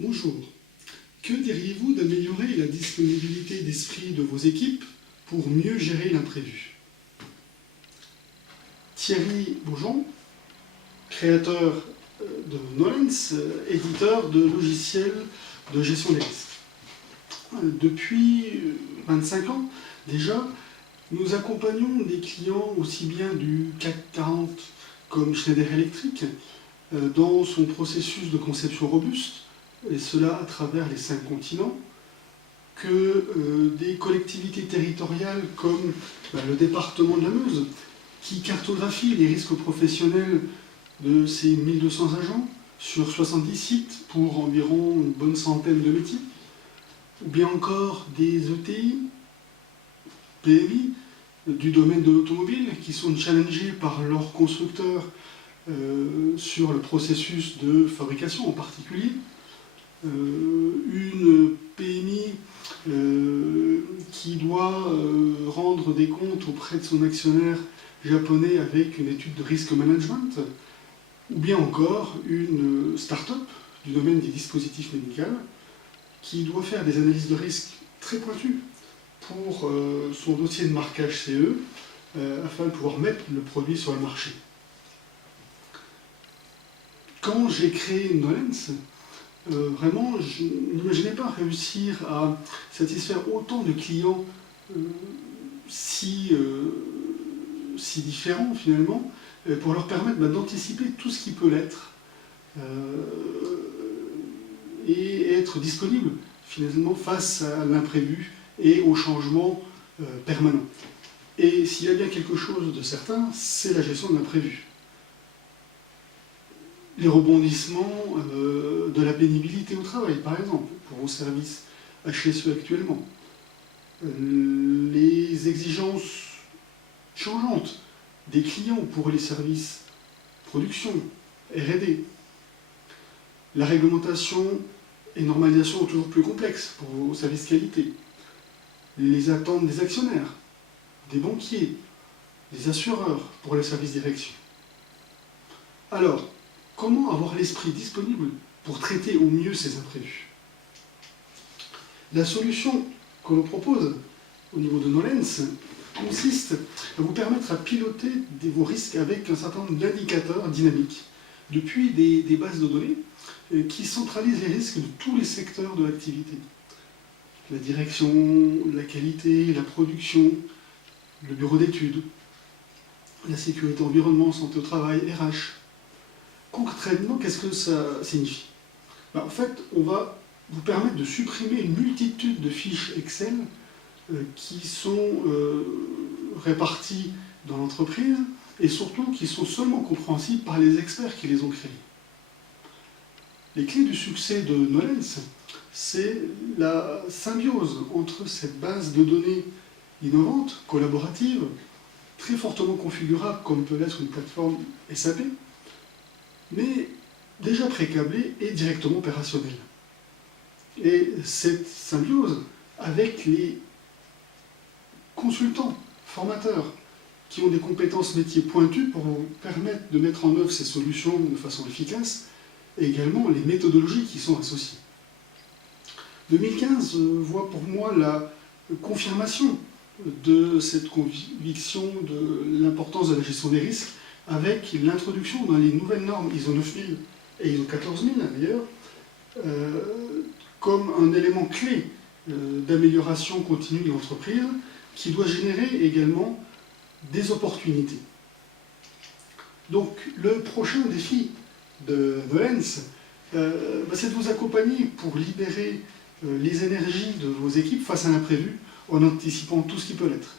Bonjour. Que diriez-vous d'améliorer la disponibilité d'esprit de vos équipes pour mieux gérer l'imprévu? Thierry Beaujon, créateur de Nolens, éditeur de logiciels de gestion des risques. Depuis 25 ans déjà, nous accompagnons des clients aussi bien du CAC 40 comme Schneider Electric dans son processus de conception robuste, et cela à travers les 5 continents, que des collectivités territoriales comme le département de la Meuse, qui cartographie les risques professionnels de ses 1200 agents sur 70 sites pour environ une bonne centaine de métiers, ou bien encore des ETI, PMI, du domaine de l'automobile, qui sont challengés par leurs constructeurs sur le processus de fabrication en particulier, une PMI qui doit rendre des comptes auprès de son actionnaire japonais avec une étude de risque management, ou bien encore une start-up du domaine des dispositifs médicaux qui doit faire des analyses de risque très pointues pour son dossier de marquage CE afin de pouvoir mettre le produit sur le marché. Quand j'ai créé Nolens, vraiment, je n'imaginais pas réussir à satisfaire autant de clients si différents finalement, pour leur permettre d'anticiper tout ce qui peut l'être et être disponible finalement face à l'imprévu et au changement permanent. Et s'il y a bien quelque chose de certain, c'est la gestion de l'imprévu. Les rebondissements de la pénibilité au travail, par exemple, pour vos services HSE actuellement. Les exigences changeantes des clients pour les services production, R&D. La réglementation et normalisation toujours plus complexes pour vos services qualité. Les attentes des actionnaires, des banquiers, des assureurs pour les services direction. Alors, comment avoir l'esprit disponible pour traiter au mieux ces imprévus? La solution que l'on propose au niveau de Nolens consiste à vous permettre à piloter vos risques avec un certain nombre d'indicateurs dynamiques depuis des bases de données qui centralisent les risques de tous les secteurs de l'activité. La direction, la qualité, la production, le bureau d'études, la sécurité environnement, santé au travail, RH. Concrètement, qu'est-ce que ça signifie? En fait, on va vous permettre de supprimer une multitude de fiches Excel qui sont réparties dans l'entreprise et surtout qui sont seulement compréhensibles par les experts qui les ont créées. Les clés du succès de Nolens, c'est la symbiose entre cette base de données innovante, collaborative, très fortement configurable comme peut l'être une plateforme SAP, mais déjà pré-câblée et directement opérationnelle. Et cette symbiose avec les consultants, formateurs, qui ont des compétences métiers pointues pour vous permettre de mettre en œuvre ces solutions de façon efficace, et également les méthodologies qui sont associées. 2015 voit pour moi la confirmation de cette conviction de l'importance de la gestion des risques avec l'introduction dans les nouvelles normes ISO 9000 et ISO 14000 d'ailleurs, comme un élément clé d'amélioration continue de l'entreprise qui doit générer également des opportunités. Donc le prochain défi de Nolens, c'est de vous accompagner pour libérer les énergies de vos équipes face à l'imprévu en anticipant tout ce qui peut l'être.